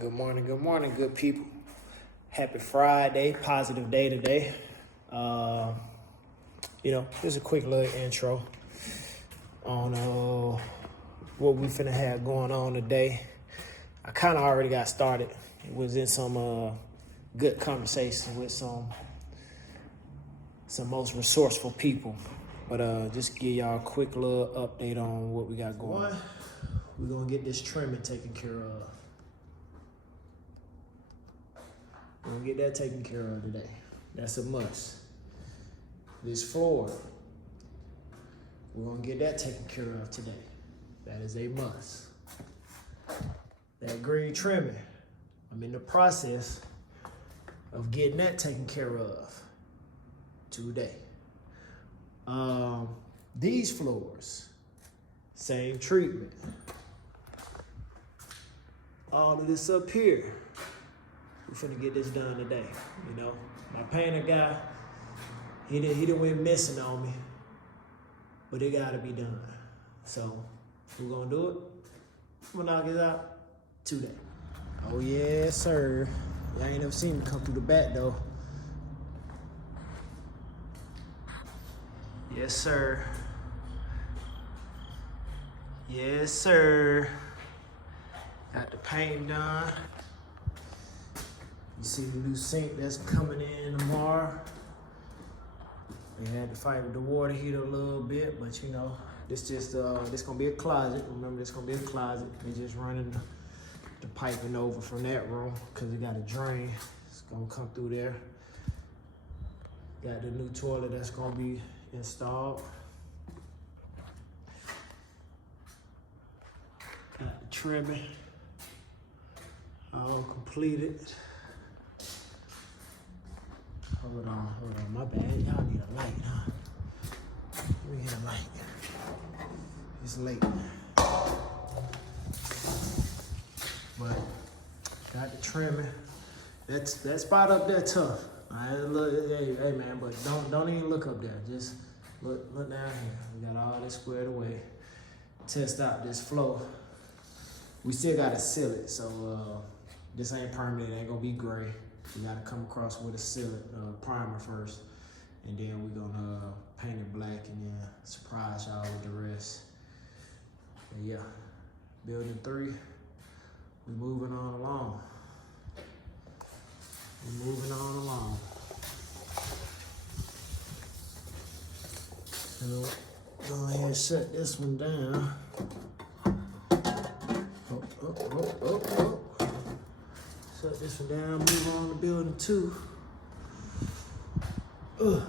Good morning, good people. Happy Friday, positive day today. Just a quick little intro on what we finna have going on today. I kind of already got started. It was in some good conversation with some most resourceful people. But just give y'all a quick little update on what we got going on. We're gonna get this trimming taken care of. We're gonna get that taken care of today. That's a must. This floor, we're gonna get that taken care of today. That is a must. That green trimming, I'm in the process of getting that taken care of today. These floors, same treatment. All of this up here, we're finna get this done today. You know, my painter guy, he done went missing on me, but it gotta be done. So we're gonna do it. We're gonna knock it out today. Oh yeah, sir. Y'all ain't never seen me come through the back though. Yes, sir. Yes, sir. Got the paint done. You see the new sink that's coming in tomorrow. They had to fight with the water heater a little bit, but you know, this gonna be a closet. Remember, this gonna be a closet. They just running the piping over from that room because it got a drain. It's gonna come through there. Got the new toilet that's gonna be installed. Got the trimming all completed. Hold on, my bad. Y'all need a light, huh? Let me get a light. It's late. But got the trimming. That spot up there tough. Alright, look, hey man, but don't even look up there. Just look down here. We got all this squared away. Test out this flow. We still gotta seal it, so this ain't permanent. It ain't gonna be gray. We gotta come across with a sealant primer first, and then we're gonna paint it black and then surprise y'all with the rest. And yeah, building 3, we're moving on along. We're moving on along. So go ahead and shut this one down. Oh. Shut this one down, move on to building 2. Oy.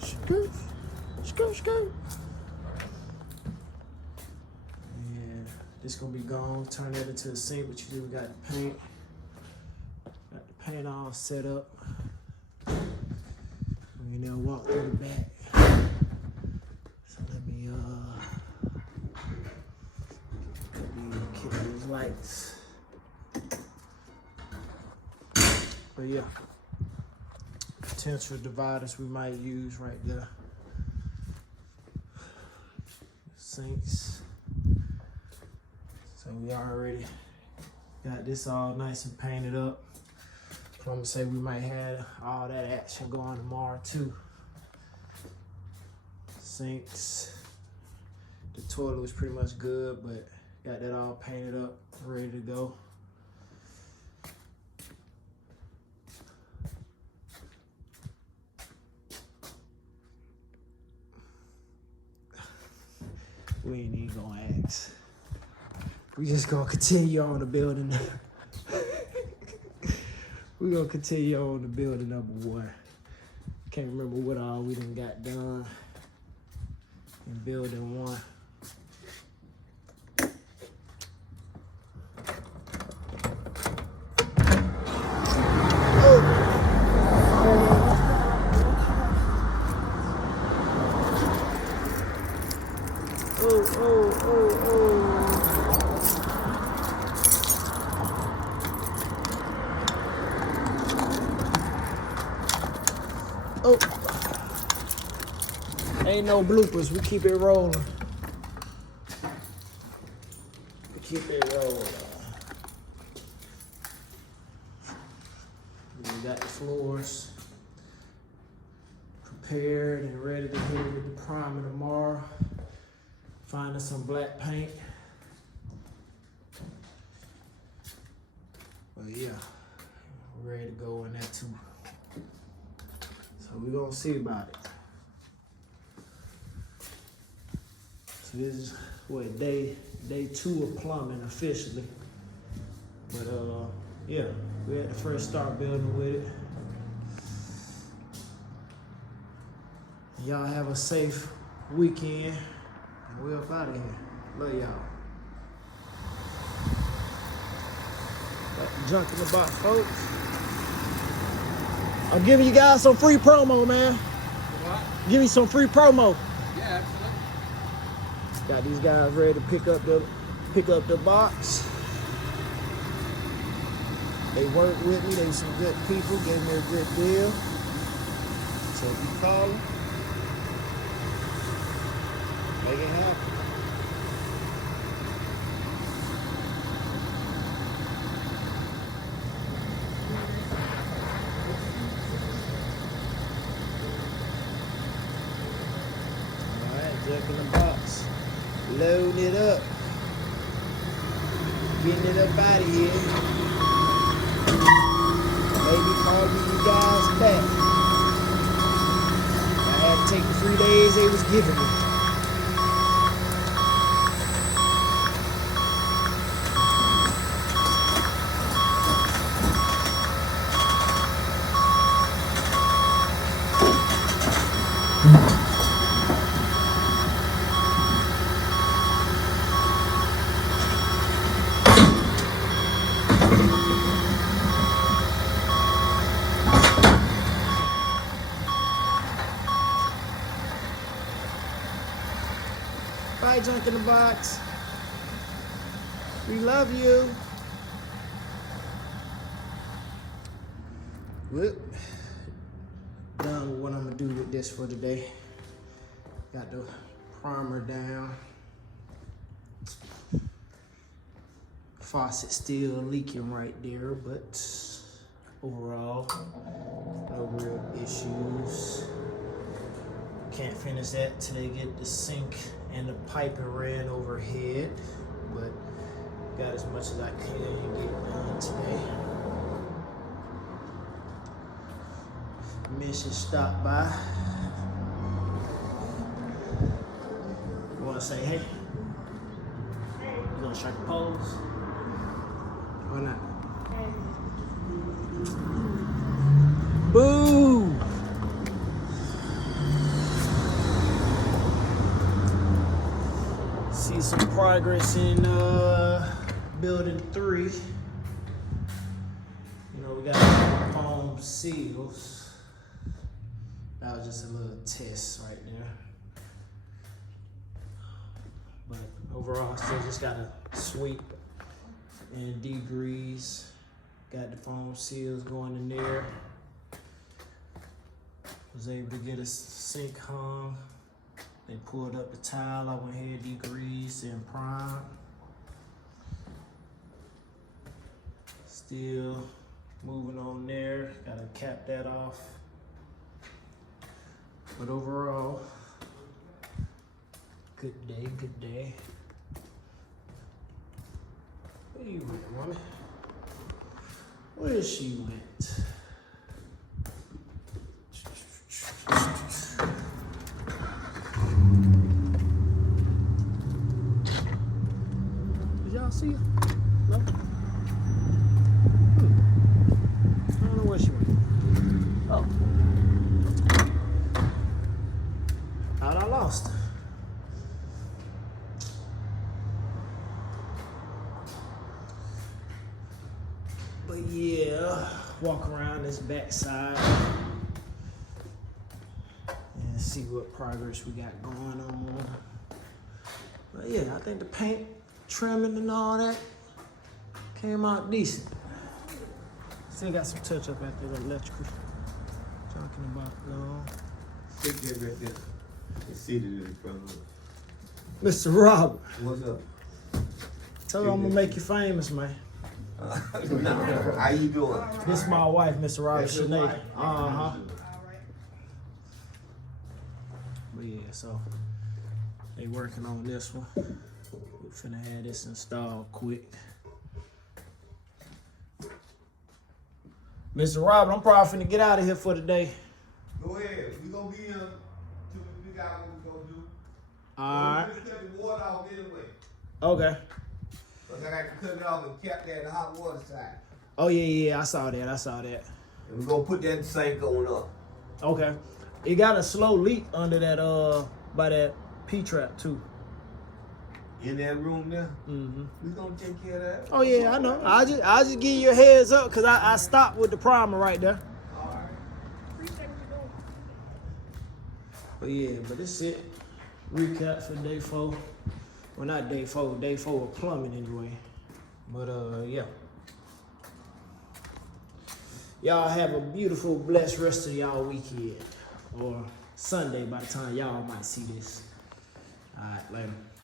Skirt. Yeah, this gonna be gone. Turn that into a sink, but you do got the paint. Got the paint all set up. We now walk through the back. Lights. But yeah, potential dividers we might use right there. Sinks. So we already got this all nice and painted up. I'm gonna say we might have all that action going tomorrow too. Sinks. The toilet was pretty much good, but got that all painted up, ready to go. We ain't even gonna ask. We just gonna continue on the building. We gonna continue on the building number 1. Can't remember what all we done got done in building 1. Oh. Ain't no bloopers. We keep it rolling. We keep it rolling. We got the floors prepared and ready to hit it with the primer tomorrow. Finding some black paint. But yeah, we're ready to go in that too. So we're gonna see about it. So this is what day 2 of plumbing officially. But yeah, we had to first start building with it. Y'all have a safe weekend, and we're up out of here. Love y'all. Got the junk in the box, folks. I'm giving you guys some free promo, man. What? Give me some free promo. Yeah, absolutely. Got these guys ready to pick up the box. They worked with me. They some good people. Gave me a good deal. So if you call them, make it happen. All right, junk in the box. Loading it up. Getting it up out of here. Maybe calling you guys back. I had to take the 3 days they was giving me. Bye, junk in the box. We love you. Well, done with what I'm gonna do with this for today. Got the primer down. Faucet still leaking right there, but overall, no real issues. Can't finish that till they get the sink and the piping ran overhead, but got as much as I can get done today. Mission stopped by. You wanna say hey? You gonna strike a pose? Or not? Boo! See some progress in building 3. You know, we got foam seals. That was just a little test right there. But overall, I still just gotta sweep and degrease. Got the foam seals going in there. Was able to get a sink hung. They pulled up the tile. I went ahead, degreased and primed. Still moving on there. Gotta cap that off. But overall, good day, good day. Where you went, woman? Where she went? Did y'all see her? No? I don't know where she went. Oh. How'd I lost her? But yeah, walk around this backside and see what progress we got going on. But yeah, I think the paint, trimming and all that came out decent. Still got some touch up after the electrical. Talking about no. Big good right there. It's seated in front of us. Mr. Robert. What's up? Tell her I'm gonna make you famous, man. How you doing? This is my wife, Mr. Robert That's your Sinead. wife? But yeah, so they working on this one. We finna have this installed quick. Mr. Robert, I'm probably finna get out of here for the day. Go ahead. We gonna be here till we figure out what we gonna do. Alright. We're gonna cut the water off anyway. Okay. Cause I got to cut it off and kept that in the hot water side. Oh yeah, I saw that. And we're gonna put that sink on up. Okay. It got a slow leak under that by that P-trap too. In that room there? Mm-hmm. We gonna take care of that. Oh yeah, I know. I just give you a heads up because I stopped with the primer right there. Alright. But yeah, but this it. Recap for day 4. Well, not day 4. Day 4 of plumbing anyway. But yeah. Y'all have a beautiful, blessed rest of y'all weekend. Or Sunday by the time y'all might see this. Alright, later.